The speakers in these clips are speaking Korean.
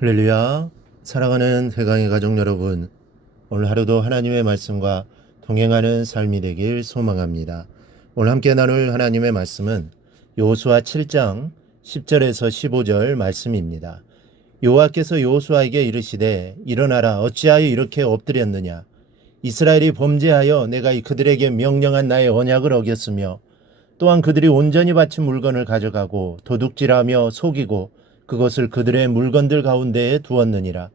할렐루야. 사랑하는 세강의 가족 여러분, 오늘 하루도 하나님의 말씀과 동행하는 삶이 되길 소망합니다. 오늘 함께 나눌 하나님의 말씀은 여호수아 7장 10절에서 15절 말씀입니다. 여호와께서 여호수아에게 이르시되 일어나라, 어찌하여 이렇게 엎드렸느냐. 이스라엘이 범죄하여 내가 그들에게 명령한 나의 언약을 어겼으며 또한 그들이 온전히 바친 물건을 가져가고 도둑질하며 속이고 그것을 그들의 물건들 가운데에 두었느니라.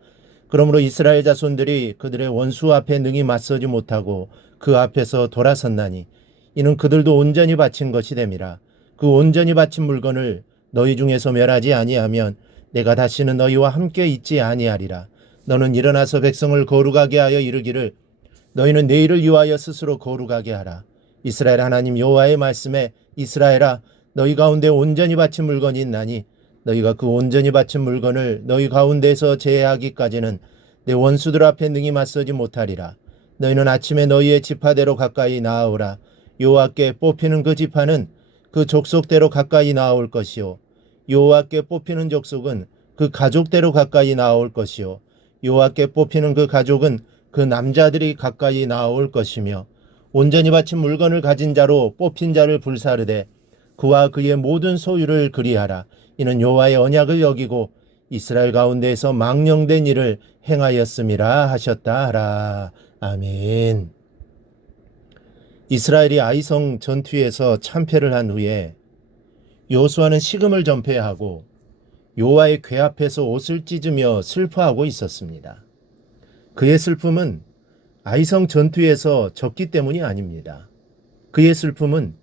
그러므로 이스라엘 자손들이 그들의 원수 앞에 능히 맞서지 못하고 그 앞에서 돌아섰나니 이는 그들도 온전히 바친 것이 됨이라. 그 온전히 바친 물건을 너희 중에서 멸하지 아니하면 내가 다시는 너희와 함께 있지 아니하리라. 너는 일어나서 백성을 거룩하게 하여 이르기를 너희는 내일을 위하여 스스로 거룩하게 하라. 이스라엘 하나님 여호와의 말씀에 이스라엘아, 너희 가운데 온전히 바친 물건이 있나니 너희가 그 온전히 바친 물건을 너희 가운데서 제해하기까지는 내 원수들 앞에 능히 맞서지 못하리라. 너희는 아침에 너희의 지파대로 가까이 나아오라. 여호와께 뽑히는 그 지파는 그 족속대로 가까이 나아올 것이요 여호와께 뽑히는 족속은 그 가족대로 가까이 나아올 것이요 여호와께 뽑히는 그 가족은 그 남자들이 가까이 나아올 것이며 온전히 바친 물건을 가진 자로 뽑힌 자를 불사르되 그와 그의 모든 소유를 그리하라. 이는 여호와의 언약을 여기고 이스라엘 가운데에서 망령된 일을 행하였음이라 하셨다 하라. 아멘. 이스라엘이 아이성 전투에서 참패를 한 후에 여호수아는 식음을 전폐하고 여호와의 궤 앞에서 옷을 찢으며 슬퍼하고 있었습니다. 그의 슬픔은 아이성 전투에서 졌기 때문이 아닙니다. 그의 슬픔은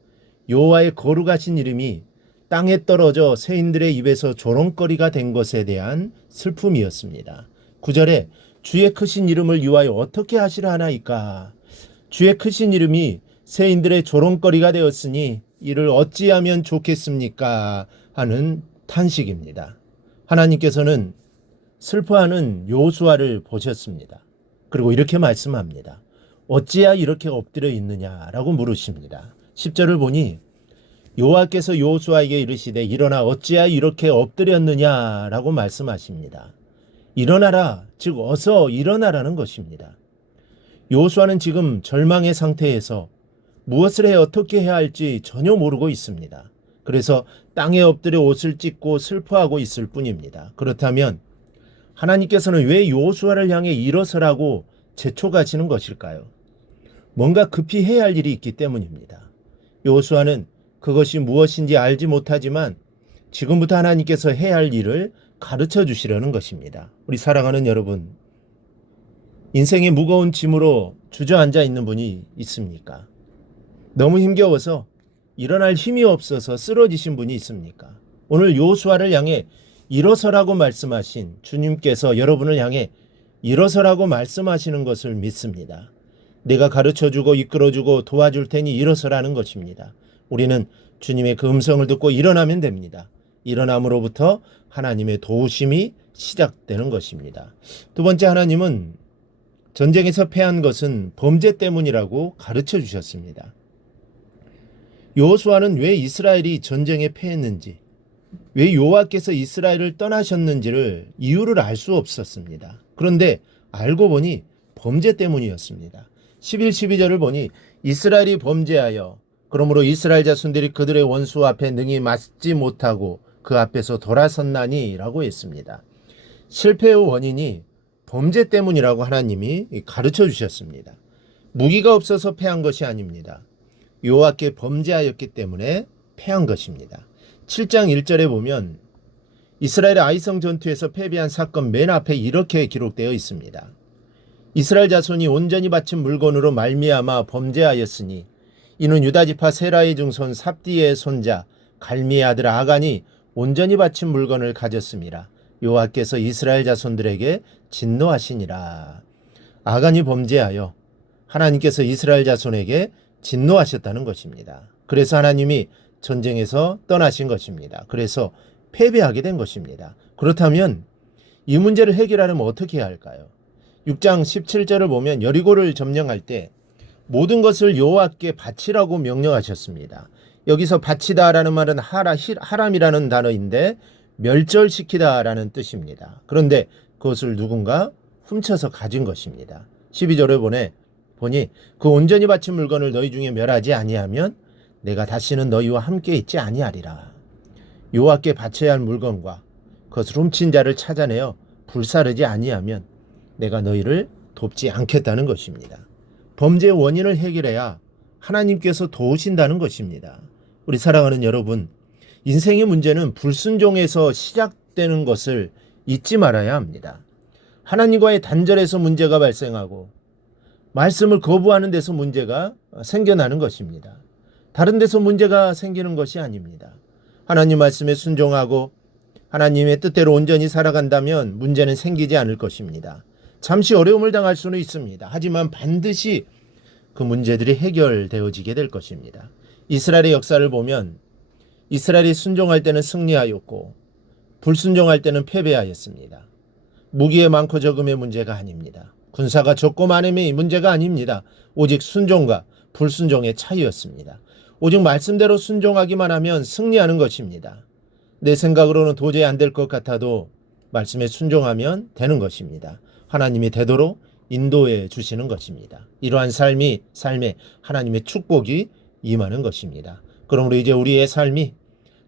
여호와의 거룩하신 이름이 땅에 떨어져 세인들의 입에서 조롱거리가 된 것에 대한 슬픔이었습니다. 9절에 주의 크신 이름을 위하여 어떻게 하시라 하나이까. 주의 크신 이름이 세인들의 조롱거리가 되었으니 이를 어찌하면 좋겠습니까 하는 탄식입니다. 하나님께서는 슬퍼하는 여호수아를 보셨습니다. 그리고 이렇게 말씀합니다. 어찌야 이렇게 엎드려 있느냐라고 물으십니다. 10절을 보니 여호와께서 여호수아에게 이르시되 일어나 어찌야 이렇게 엎드렸느냐라고 말씀하십니다. 일어나라, 즉 어서 일어나라는 것입니다. 여호수아는 지금 절망의 상태에서 무엇을 해 어떻게 해야 할지 전혀 모르고 있습니다. 그래서 땅에 엎드려 옷을 찢고 슬퍼하고 있을 뿐입니다. 그렇다면 하나님께서는 왜 여호수아를 향해 일어서라고 재촉하시는 것일까요? 뭔가 급히 해야 할 일이 있기 때문입니다. 여호수아는 그것이 무엇인지 알지 못하지만 지금부터 하나님께서 해야 할 일을 가르쳐 주시려는 것입니다. 우리 사랑하는 여러분, 인생의 무거운 짐으로 주저앉아 있는 분이 있습니까? 너무 힘겨워서 일어날 힘이 없어서 쓰러지신 분이 있습니까? 오늘 여호수아를 향해 일어서라고 말씀하신 주님께서 여러분을 향해 일어서라고 말씀하시는 것을 믿습니다. 내가 가르쳐주고 이끌어주고 도와줄 테니 일어서라는 것입니다. 우리는 주님의 그 음성을 듣고 일어나면 됩니다. 일어남으로부터 하나님의 도우심이 시작되는 것입니다. 두 번째, 하나님은 전쟁에서 패한 것은 범죄 때문이라고 가르쳐 주셨습니다. 여호수아는 왜 이스라엘이 전쟁에 패했는지, 왜 여호와께서 이스라엘을 떠나셨는지를 이유를 알 수 없었습니다. 그런데 알고 보니 범죄 때문이었습니다. 11, 12절을 보니 이스라엘이 범죄하여 그러므로 이스라엘 자손들이 그들의 원수 앞에 능히 맞지 못하고 그 앞에서 돌아섰나니 라고 했습니다. 실패의 원인이 범죄 때문이라고 하나님이 가르쳐 주셨습니다. 무기가 없어서 패한 것이 아닙니다. 여호와께 범죄하였기 때문에 패한 것입니다. 7장 1절에 보면 이스라엘의 아이성 전투에서 패배한 사건 맨 앞에 이렇게 기록되어 있습니다. 이스라엘 자손이 온전히 바친 물건으로 말미암아 범죄하였으니 이는 유다지파 세라의 증손 삽디의 손자 갈미의 아들 아간이 온전히 바친 물건을 가졌음이라. 여호와께서 이스라엘 자손들에게 진노하시니라. 아간이 범죄하여 하나님께서 이스라엘 자손에게 진노하셨다는 것입니다. 그래서 하나님이 전쟁에서 떠나신 것입니다. 그래서 패배하게 된 것입니다. 그렇다면 이 문제를 해결하려면 어떻게 해야 할까요? 6장 17절을 보면 여리고를 점령할 때 모든 것을 여호와께 바치라고 명령하셨습니다. 여기서 바치다라는 말은 하람이라는 단어인데 멸절시키다라는 뜻입니다. 그런데 그것을 누군가 훔쳐서 가진 것입니다. 12절에 보니 그 온전히 바친 물건을 너희 중에 멸하지 아니하면 내가 다시는 너희와 함께 있지 아니하리라. 여호와께 바쳐야 할 물건과 그것을 훔친 자를 찾아내어 불사르지 아니하면 내가 너희를 돕지 않겠다는 것입니다. 범죄의 원인을 해결해야 하나님께서 도우신다는 것입니다. 우리 사랑하는 여러분, 인생의 문제는 불순종에서 시작되는 것을 잊지 말아야 합니다. 하나님과의 단절에서 문제가 발생하고 말씀을 거부하는 데서 문제가 생겨나는 것입니다. 다른 데서 문제가 생기는 것이 아닙니다. 하나님 말씀에 순종하고 하나님의 뜻대로 온전히 살아간다면 문제는 생기지 않을 것입니다. 잠시 어려움을 당할 수는 있습니다. 하지만 반드시 그 문제들이 해결되어지게 될 것입니다. 이스라엘의 역사를 보면 이스라엘이 순종할 때는 승리하였고 불순종할 때는 패배하였습니다. 무기의 많고 적음의 문제가 아닙니다. 군사가 적고 많음이 문제가 아닙니다. 오직 순종과 불순종의 차이였습니다. 오직 말씀대로 순종하기만 하면 승리하는 것입니다. 내 생각으로는 도저히 안 될 것 같아도 말씀에 순종하면 되는 것입니다. 하나님이 되도록 인도해 주시는 것입니다. 이러한 삶에 하나님의 축복이 임하는 것입니다. 그러므로 이제 우리의 삶이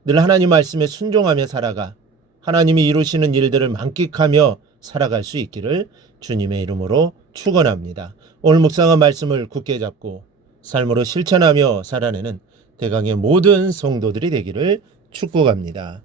늘 하나님 말씀에 순종하며 살아가 하나님이 이루시는 일들을 만끽하며 살아갈 수 있기를 주님의 이름으로 축원합니다. 오늘 묵상한 말씀을 굳게 잡고 삶으로 실천하며 살아내는 대강의 모든 성도들이 되기를 축복합니다.